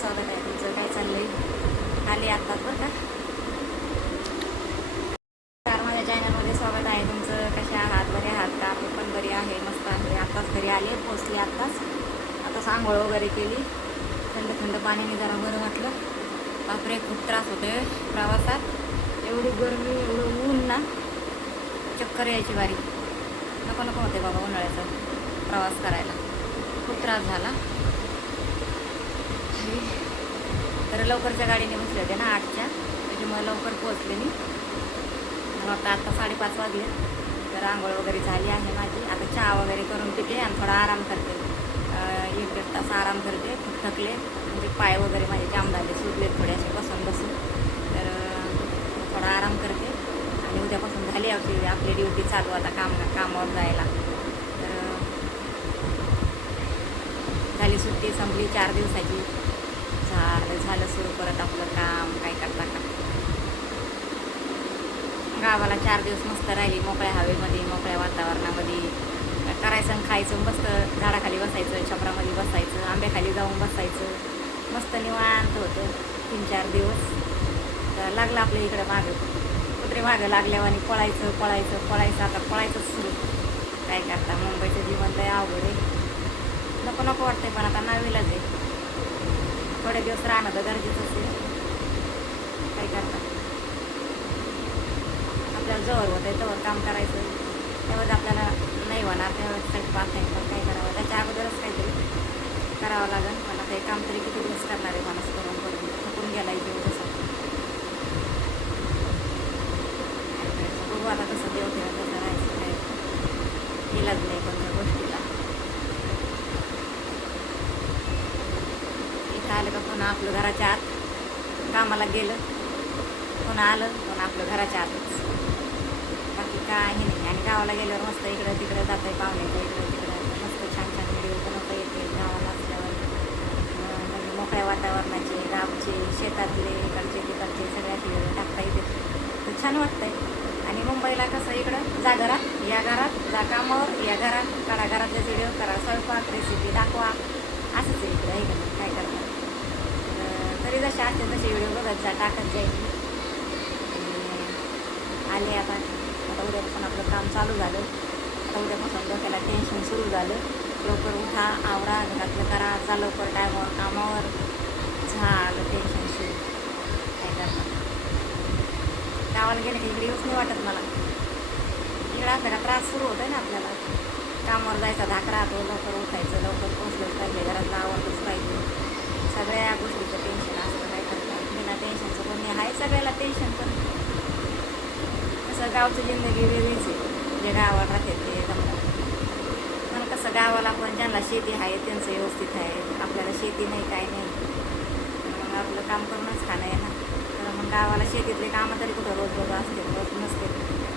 स्वागत आहे तुमचं. काय चाललंय? आले आत्ताच बरं का. तर माझ्या चॅनलमध्ये स्वागत आहे तुमचं. कसे आहात? बरे आहात का? मी पण बरी आहे, मस्त आहे. आत्ताच घरी आले, पोचले आत्ताच. आताच आंघोळ वगैरे केली. थंड थंड पाण्याने जरा बरं वाटलं. बापरे, खूप त्रास होतोय प्रवासात. एवढी गरमी, एवढं ऊन ना, चक्कर यायची बारी. नको नको होते बाबा उन्हाळ्याचा प्रवास करायला. खूप त्रास झाला. तर लवकरच्या गाडीने बसले होते ना 8च्या, त्याच्यामुळे लवकर पोहोचले मी. आता 5:30 वाजले. तर आंघोळ वगैरे झाली आहे माझी. आता चहा वगैरे करून पिते आणि थोडा आराम करते. 1-1.5 तास आराम करते. खूप थकले, म्हणजे पाय वगैरे माझे जाम झाले, सुटले थोडे असे बसून. तर थोडा आराम करते आणि उद्यापासून झाली आपली ड्युटी चालू. आता कामावर जायला. तर झाली सुट्टी, संपली 4 दिवसाची. झालं सुरू परत आपलं काम. काय करता का. गावाला 4 दिवस मस्त राहिली, मोकळ्या हवेमध्ये, मोकळ्या वातावरणामध्ये. करायचं आणि खायचं, मस्त झाडाखाली बसायचं, छपरामध्ये बसायचं, आंब्याखाली जाऊन बसायचं. मस्त निवांत होतं 3-4 दिवस. तर लागलं आपल्या इकडं मागं, कुत्रे मागं लागल्यावर आणि पळायचं. आता पळायचंच सुरू. काय करता, मुंबईचं जीवन लय अवघड आहे. नको वाटतंय, पण आता नावीलाच आहे. थोडे दिवस राहणं तर गरजेचंच आहे. काय करता, आपल्याला जवळ होतं आहे तवर काम करायचं. तेव्हाच आपल्याला नाही होणार, तेव्हाच पास नाही. पण काय करावं, त्याच्या अगोदरच काहीतरी करावं लागेल. पण आता हे काम तरी किती दिवस करणार आहे माणूस, करून थकून गेला जीव जसं. बघू आता कसं देव ठेवा, कसं राहायचं. काय इलाज नाही कोणत्या गोष्टीला. इथं आलं का पुन्हा आपलं घराच्या आत, कामाला गेलं पुन्हा आलं, पुन्हा आपलं घराच्या आतच. बाकी काही नाही. आणि गावाला गेल्यावर मस्त इकडं तिकडं जातं आहे, पाहुण्याच्या इकडं तिकडं मस्त छान व्हिडिओ बनवता येते गावाला असल्यावर. म्हणजे मोकळ्या वातावरणाचे, गावचे, शेतातले, इकडचे तिकडचे सगळ्यात व्हिडिओ टाकता येते. तर छान वाटतंय. आणि मुंबईला कसं, इकडं जा घरात, या घरात, जा कामावर, या घरात, करा घरातले व्हिडिओ, करा स्वयंपाक, रेसिपी दाखवा. असंच आहे इकडं, ऐकलं काय करतात. तरी जसे असते तसे व्हिडिओ बघत जा, टाकत जाईल. आले आता उद्यापासून आपलं काम चालू झालं. आता उद्यापासून डोक्याला टेन्शन सुरू झालं. लवकर उठा, आवरा, घरातलं करा, जा लवकर टायमावर कामावर. झालं टेन्शन सुरू. काय करणार. गावाला गेलं की इकडे येऊच नाही वाटत मला. इकडं असं का त्रास सुरू होतोय ना आपल्याला. कामावर जायचा धाक राहतो, लवकर उठायचं, लवकर पोचलंच पाहिजे, घरातलं आवडलंच पाहिजे. सगळ्या गोष्टीचं टेन्शन असतं. काय करतात, बिना टेन्शनचं कोणी आहे. सगळ्याला टेन्शन, पण कसं गावची जिंदगी वेगळीच आहे. जे गावाला राहते ते जमतात. पण कसं गावाला पण ज्यांना शेती आहे त्यांचं व्यवस्थित आहे. आपल्याला शेती नाही, काय नाही. मग आपलं काम करूनच खाणं आहे ना. तर मग गावाला शेतीतले कामं तरी कुठं रोज असते, रोज नसते.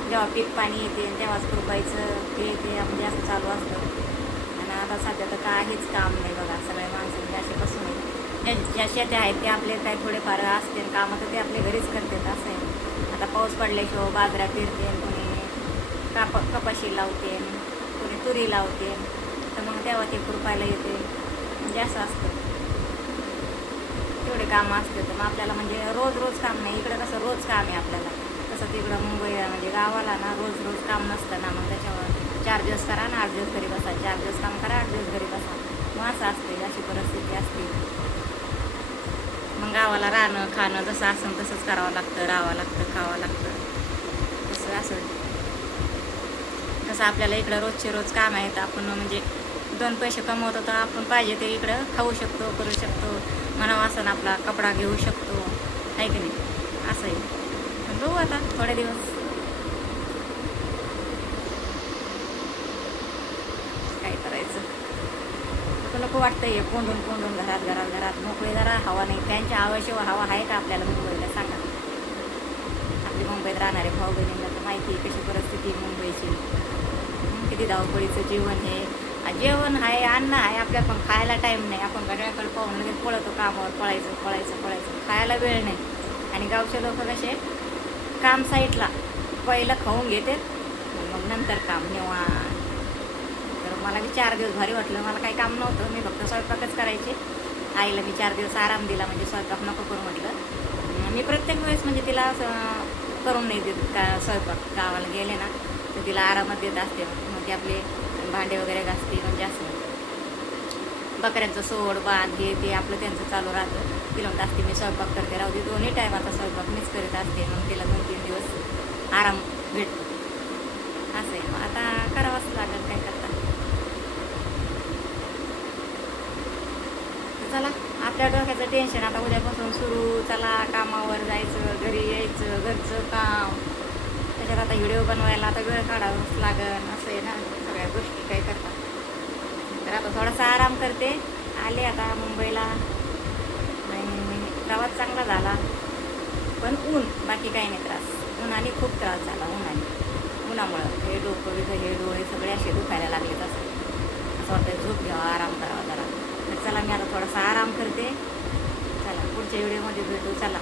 जेव्हा पीक पाणी येते तेव्हाच खुरपायचं, ते म्हणजे असं चालू असतं. आणि आता सध्या तर काहीच काम नाही बघा. सगळ्या माणसांचे असे बसून आहे. ज्या शेत्या आहेत ते आपले काय थोडेफार असते कामं, तर ते आपले घरीच करतात. असं आहे. आता पाऊस पडल्याशिवाय बाजरा पेरते, कोणी कपाशी लावते, कोणी तुरी लावते. तर मग तेव्हा ते खुरपायला येते. म्हणजे असं असतं, तेवढे कामं असते. तर मग आपल्याला म्हणजे रोज काम नाही. इकडं कसं रोज काम आहे आपल्याला. तसं तिकडं मुंबईला म्हणजे गावाला ना रोज काम नसतं ना. मग त्याच्यावर 4 दिवस करा ना 8 दिवस घरी बसा, 4 दिवस काम करा 8 दिवस घरी बसा. मग असं असते, अशी परिस्थिती असते. मग गावाला राहणं खाणं जसं असं तसंच करावं लागतं, राहावं लागतं, खावं लागतं. तसं असं कसं आपल्याला इकडं रोजचे रोज काम आहेत. आपण म्हणजे 2 पैसे कमवतो तर आपण पाहिजे ते इकडं खाऊ शकतो, करू शकतो. म्हणावं असं ना, आपला कपडा घेऊ शकतो, आहे की नाही. असं आहे. पण बघू आता थोडे दिवस काय करायचं. नको वाटतंय कोंडून घरात मोकळे जरा हवा नाही. त्यांच्या हव्याशिवाय हवा आहे का आपल्याला मुंबईला, सांगा. आपली मुंबईत राहणारे भाऊ बहिणींना तर माहिती आहे कशी परिस्थिती मुंबईची. किती धावपळीचं जीवन हे. जेवण आहे, अन्न आहे, आपल्याला पण खायला टाईम नाही. आपण घड्याळकडे पाहून लगेच पळतो कामावर, पळायचं. खायला वेळ नाही. आणि गावचे लोक कसे, काम साईटला पहिलं खाऊन घेते, मग नंतर काम निवांत. तर मला 4 दिवस भारी वाटलं. मला काही काम नव्हतं, मी फक्त स्वयंपाकच करायचे आईला मी 4 दिवस आराम दिला, म्हणजे स्वयंपाक नको करू म्हटलं. मी प्रत्येक वेळेस म्हणजे तिला असं करून नाही देत का स्वयंपाक. गावाला गेले ना तर तिला आरामात देत असते. मग ती आपले भांडे वगैरे घासते, म्हणजे असं बकऱ्यांचं सोड बांध हे ते आपलं त्यांचं चालू राहतं. तिला म्हणत असते मी स्वयंपाक करते, राहू दे, दोन्ही टायमाचा स्वयंपाक मीच करीत असते. मग तिला 2-3 दिवस आराम भेटतो. असं आहे. मग आता करावंच लागेल, काय करता. चला, आपल्या डोक्याचं टेन्शन आता उद्यापासून सुरू. चला कामावर जायचं, घरी यायचं, घरचं काम, त्याच्यात आता व्हिडिओ बनवायला आता वेळ काढावाच लागेल. असं आहे ना सगळ्या गोष्टी, काय करता. तर आता थोडासा आराम करते. आले आता मुंबईला. प्रवास चांगला झाला, पण ऊन, बाकी काही नाही त्रास. उन्हाने खूप त्रास झाला. उन्हामुळं हे डोकं विधं हे डोळे सगळे असे दुखायला लागले. असं वाटतं झोप घ्यावा, आराम करावा जरा. तर चला, मी आता थोडासा आराम करते. चला, पुढच्या व्हिडिओमध्ये भेटू. चला.